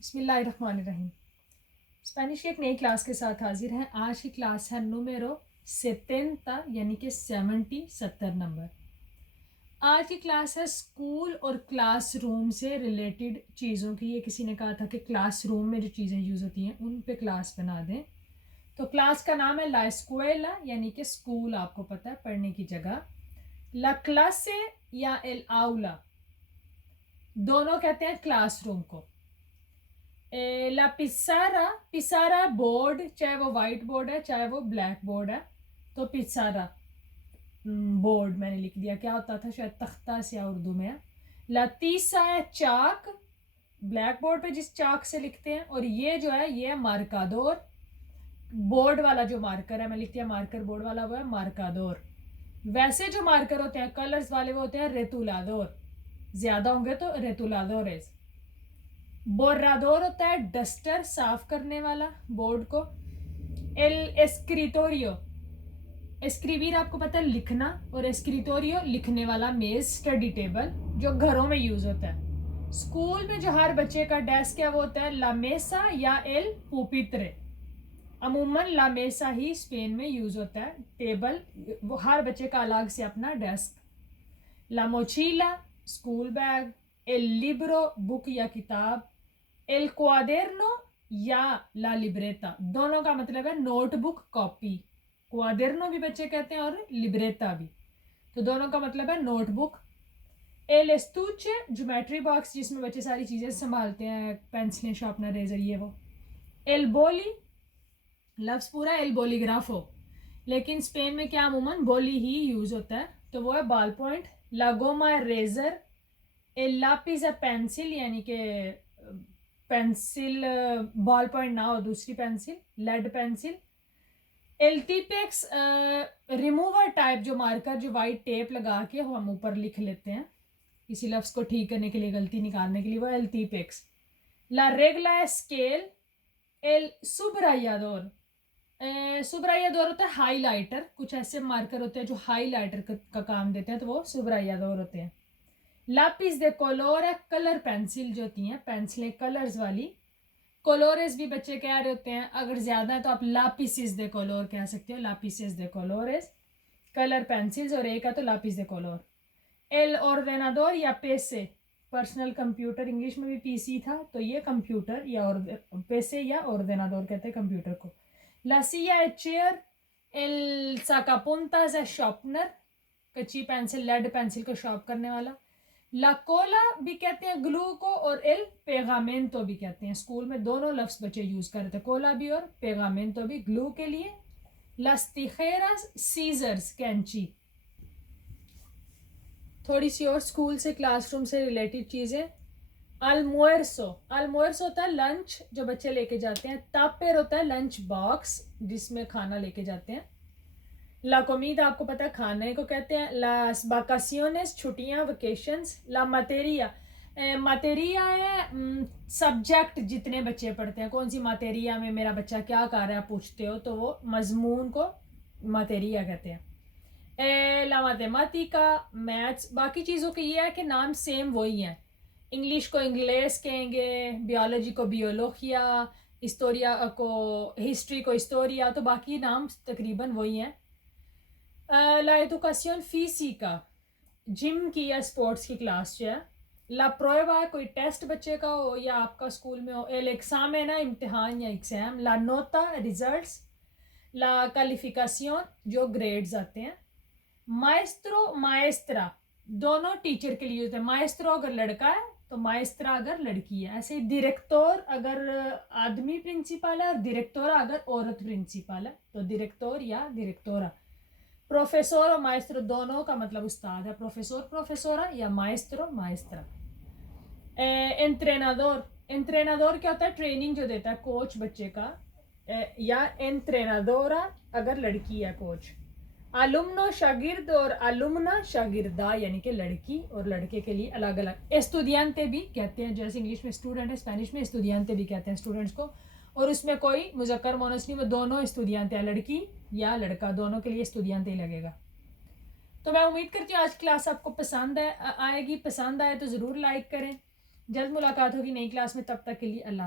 बिस्मिल्लाहिर्रहमानिर्रहीम। स्पेनिश की एक नई क्लास के साथ हाजिर हैं। आज की क्लास है नूमेरो 70 यानी कि 70 नंबर। आज की क्लास है स्कूल और क्लासरूम से रिलेटेड चीज़ों की। ये किसी ने कहा था कि क्लासरूम में जो चीज़ें यूज़ होती हैं उन पे क्लास बना दें। तो क्लास का नाम है ला स्कुएला यानी कि स्कूल, आपको पता है पढ़ने की जगह। ला क्लासे या एल आउला दोनों कहते हैं क्लासरूम को। ला पिसारा, पिसारा बोर्ड, चाहे वो वाइट बोर्ड है चाहे वो ब्लैक बोर्ड है। तो पिसारा बोर्ड मैंने लिख दिया, क्या होता था शायद तख्ता से या उर्दू में है। ला तीसा है चाक, ब्लैक बोर्ड पे जिस चाक से लिखते हैं। और ये जो है ये है मार्कादोर, बोर्ड वाला जो मार्कर है, मैं लिखती है मार्कर, बोर्ड वाला वो है मार्कादोर। वैसे जो मार्कर होते हैं कलर्स वाले वो होते हैं रेतुलादोर, ज्यादा होंगे तो रेतुलादोर है। बोर्रादोर होता है डस्टर, साफ करने वाला बोर्ड को। एल एस्क्रिटोरियो, एस्क्रिबीर आपको पता है लिखना, और एस्क्रिटोरियो लिखने वाला मेज, स्टडी टेबल जो घरों में यूज होता है। स्कूल में जो हर बच्चे का डेस्क है वो होता है ला मेसा या एल पुपित्रे। अमूमन ला मेसा ही स्पेन में यूज होता है, टेबल, वो हर बच्चे का अलग से अपना डेस्क। ला मोचीला स्कूल बैग, एल लिब्रो बुक या किताब, एल क्वादेर्नो या ला लिब्रेता दोनों का मतलब है नोटबुक, कॉपी। क्वादेर्नो भी बच्चे कहते हैं और लिब्रेता भी, तो दोनों का मतलब है नोटबुक। एल एस्तूचे ज्योमेट्री बॉक्स जिसमें बच्चे सारी चीजें संभालते हैं, पेंसिलें, शार्पनर, रेजर, ये वो। एल बोली, लफ्ज पूरा एल बोलीग्राफो, लेकिन स्पेन में क्या अमूमन बोली ही यूज होता है, तो वो है बॉल पॉइंट। लागोमा रेजर, एल लापिस है पेंसिल यानी कि पेंसिल बॉल पॉइंट ना हो दूसरी पेंसिल, लेड पेंसिल। एल्टीपेक्स रिमूवर टाइप जो मार्कर, जो वाइट टेप लगा के हम ऊपर लिख लेते हैं किसी लफ्ज को ठीक करने के लिए, गलती निकालने के लिए, वो एल्टीपेक्स। ला रेगला स्केल। एल सुब्रायादोर, सुब्रायादोर होता है हाईलाइटर, कुछ ऐसे मार्कर होते हैं जो हाईलाइटर का काम देते हैं, तो वो सुब्रायादोर होते हैं। लापिस दे कोलोर है कलर पेंसिल जो होती हैं, पेंसिलें कलर्स वाली। कोलोरेस भी बच्चे कह रहे होते हैं, अगर ज्यादा है तो आप लापिसिस दे कोलोर कह सकते हो, लापिसिस दे कोलोरेस कलर पेंसिल्स, और एक है तो लापिस दे कोलोर। एल ऑर्डेनाडोर या पेसे, पर्सनल कंप्यूटर, इंग्लिश में भी पीसी था, तो ये कंप्यूटर या पेसे या ऑर्डेनाडोर कहते हैं कंप्यूटर को। ला सिया है चेयर, एल साकापुंतास है शॉर्पनर, कच्ची पेंसिल, लेड पेंसिल को शॉर्प करने वाला। ला कोला भी कहते हैं ग्लू को, और एल पेगामेंटो भी कहते हैं। स्कूल में दोनों लफ्ज बच्चे यूज करते हैं, कोला भी और पेगामेंटो भी, ग्लू के लिए। लास तिजेरास सीजर्स, कैंची। थोड़ी सी और स्कूल से क्लासरूम से रिलेटेड चीजें। अल्मोर्सो, अल्मोर्सो होता है लंच जो बच्चे लेके जाते हैं। तापेर होता है लंच बॉक्स जिसमें खाना लेके जाते हैं। ला कोमीदा आपको पता है खाने को कहते हैं। लास वाकासियोनेस छुट्टियां, वेकेशंस। ला मटेरिया, मटेरिया है सब्जेक्ट जितने बच्चे पढ़ते हैं, कौन सी मटेरिया में मेरा बच्चा क्या कर रहा है पूछते हो तो वो मजमून को मटेरिया कहते हैं। ला मैथमेटिका मैथ्स, बाकी चीज़ों के ये है कि नाम सेम वही है। इंग्लिश को इंग्लिश कहेंगे, बियोलॉजी को बियोलॉजिया, हिस्टोरिया को हिस्ट्री को हिस्टोरिया, तो बाकी नाम तकरीबन वही हैं। ला एजुकेशन फीसिका, जिम की या स्पोर्ट्स की क्लास जो है। ला प्रोवा, कोई टेस्ट बच्चे का हो या आपका स्कूल में हो। एल एग्जाम है ना, इम्तिहान या एग्जाम। ला नोता रिजल्ट्स। ला क्वालिफिकेशन जो ग्रेड्स आते हैं। माएस्ट्रो माएस्त्रा दोनों टीचर के लिए होते हैं। माएस्ट्रो अगर लड़का है तो माएस्त्रा अगर लड़की है। ऐसे डायरेक्टर अगर आदमी प्रिंसिपल है और डायरेक्टोरा अगर औरत प्रिंसिपल है, तो डायरेक्टर या डायरेक्टोरा। प्रोफेसर और माएस्ट्रो दोनों का मतलब उस्ताद है, प्रोफेसर प्रोफेसोरा या माएस्ट्रो माएस्त्रा। एंट्रेनाडोर, एंट्रेनाडोर क्या होता है, ट्रेनिंग जो देता है कोच बच्चे का, या एंट्रेनाडोरा अगर लड़की है कोच। अलुमनो शागिर्द और अलुमना शागिर्दा यानी कि लड़की और लड़के के लिए अलग अलग। एस्टूडियांते भी कहते हैं, जैसे इंग्लिश में स्टूडेंट है, स्पेनिश में एस्टूडियांते भी कहते हैं स्टूडेंट्स को, और उसमें कोई मुजक्कर मोनस नहीं, वो दोनों एस्टूडियांते हैं, लड़की या लड़का दोनों के लिए एस्टूडियांते ही लगेगा। तो मैं उम्मीद करती हूँ आज क्लास आपको पसंद आएगी। पसंद आए तो ज़रूर लाइक करें। जल्द मुलाकात होगी नई क्लास में, तब तक के लिए अल्लाह।